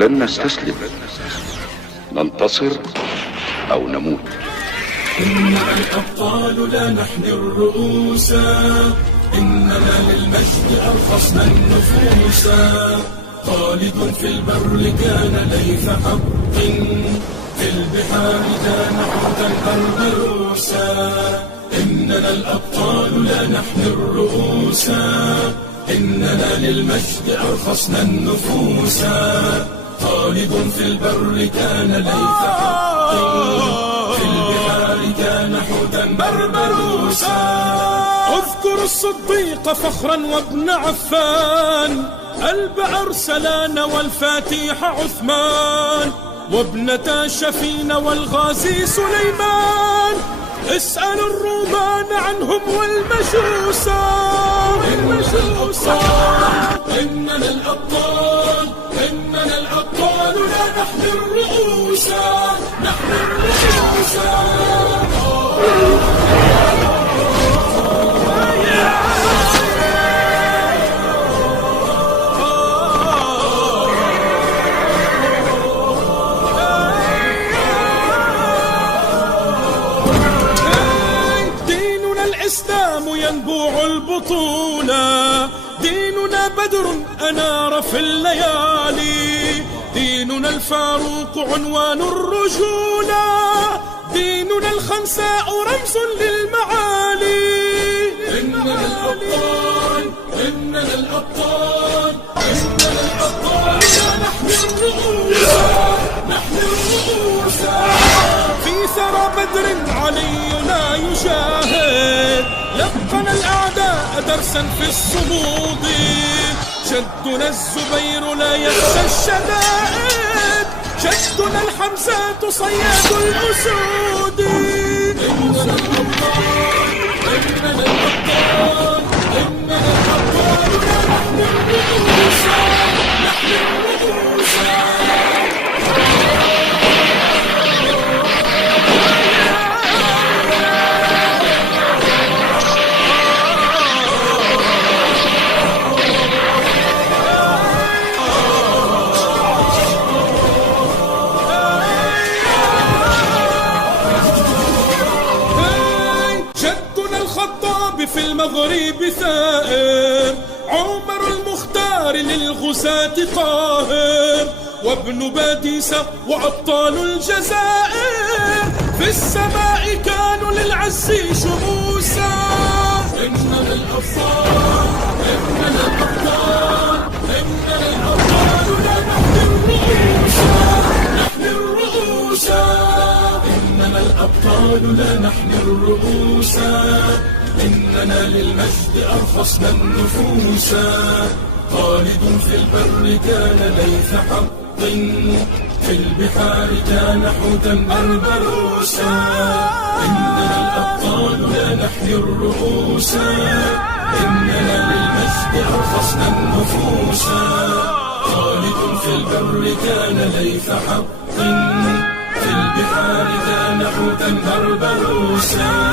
لن نستسلم، ننتصر أو نموت. إننا الأبطال لا نحني الرؤوس، إننا للمجد أرخصنا النفوس. خالد في البر كان ليث حق، في البحار كان حوتا بربروسا. إننا الأبطال لا نحني الرؤوس، إننا للمجد أرخصنا النفوس. خالد في البر كان ليث حق، في البحار كان حوتا بربروسا. اذكر الصديق فخرا وابن عفان، البعر سلان والفاتيح عثمان، وابنتا شفين والغازي سليمان. اسأل الرومان عنهم والمجوسا. إننا الأبطال، إننا الأبطال لا نحمي الرؤوس، نحمي الرؤوس. الإسلام ينبوع البطولة، ديننا بدر أنار في الليالي، ديننا الفاروق عنوان الرجولة، ديننا الخنساء رمز للمعالي. إننا الأبطال، إننا الأبطال، إننا الأبطال نحمي الرؤوس، نحمي الرؤوس. في ثرى بدر علينا يجاهد، لقن الأعداء درسا في الصمود، جدنا الزبير لا يخشى الشدائد، جدنا الحمزات صياد الأسود. إننا الأبطال، إننا الأبطال، إننا الأبطال لا نحمي الرؤوس، نحمي الرؤوس. في المغرب ثائر، عمر المختار للغزاة قاهر، وابن باديسة وأبطال الجزائر، في السماء كانوا للعز شموسا. إننا الأبطال، إننا الأبطال، إننا الأبطال لا نحمي الرؤوس، نحمي الرؤوس. إننا الأبطال لا نحمي الرؤوس، إننا للمجد أرخصنا النفوس. خالد في البر كان ليث حق، في البحار كان حوتا بربروسا. إننا الأبطال لا نحمي الرؤوس، إننا للمجد أرخصنا النفوس. خالد في البر كان ليث حق، في البحار كان حوتا بربروسا.